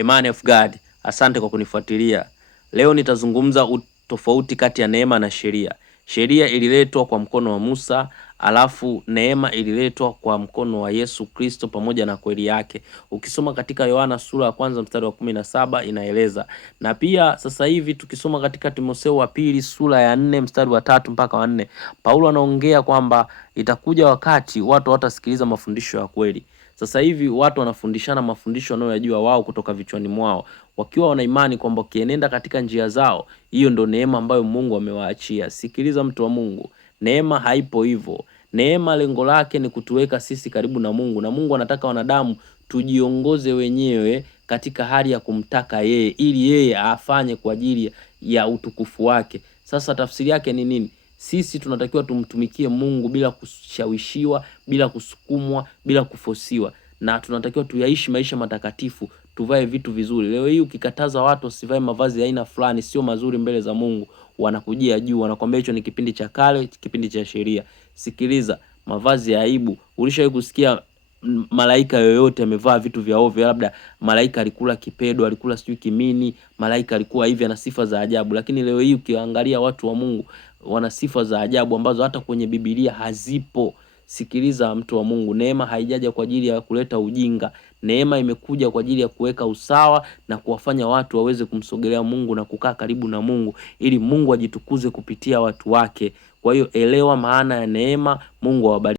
A man of God, asante kwa kunifuatilia. Leo nitazungumza tofauti kati ya neema na sheria. Sheria ililetwa kwa mkono wa Musa, alafu neema ililetwa kwa mkono wa Yesu Kristo pamoja na kweli yake. Ukisoma katika Yohana sura ya kwanza mstari wa 17 inaeleza. Na pia sasa hivi tukisoma katika Timotheo wa pili sura ya 4 mstari wa 3 mpaka wa 4, Paulo anaongea kwamba itakuja wakati watu hawatasikiliza mafundisho ya kweli. Sasa hivi watu wanafundishana mafundisho wanayojua wao kutoka vichwani mwao, wakiwa wana imani kwamba kienenda katika njia zao, hiyo ndo neema ambayo Mungu amewaachia. Sikiliza mtu wa Mungu, neema haipo hivyo. Neema lengo lake ni kutuweka sisi karibu na Mungu, na Mungu anataka wanadamu tujiongoze wenyewe katika hali ya kumtaka yeye, ili yeye afanye kwa ajili ya utukufu wake. Sasa tafsiri yake ni nini? Sisi tunatakiwa tumtumikie Mungu bila kushawishiwa, bila kusukumwa, bila kufosiwa, na tunatakiwa tuyaishi maisha matakatifu, tuvae vitu vizuri. Leo hii ukikataza watu wasivae mavazi ya aina fulani sio mazuri mbele za Mungu, wanakujia juu, wanakuambia hicho ni kipindi cha kale, kipindi cha sheria. Sikiliza, mavazi ya aibu. Ulishawahi kusikia malaika yoyote amevaa vitu vya ovyo? Labda malaika alikula kipedo, alikula sijui kimini, malaika alikuwa hivi, ana sifa za ajabu. Lakini leo hii ukiangalia watu wa Mungu wana sifa za ajabu ambazo hata kwenye Biblia hazipo. Sikiliza mtu wa Mungu, neema haijaja kwa ajili ya kuleta ujinga. Neema imekuja kwa ajili ya kuweka usawa na kuwafanya watu waweze kumsogelea Mungu na kukaa karibu na Mungu, ili Mungu ajitukuze kupitia watu wake. Kwa hiyo elewa maana ya neema. Mungu awabariki.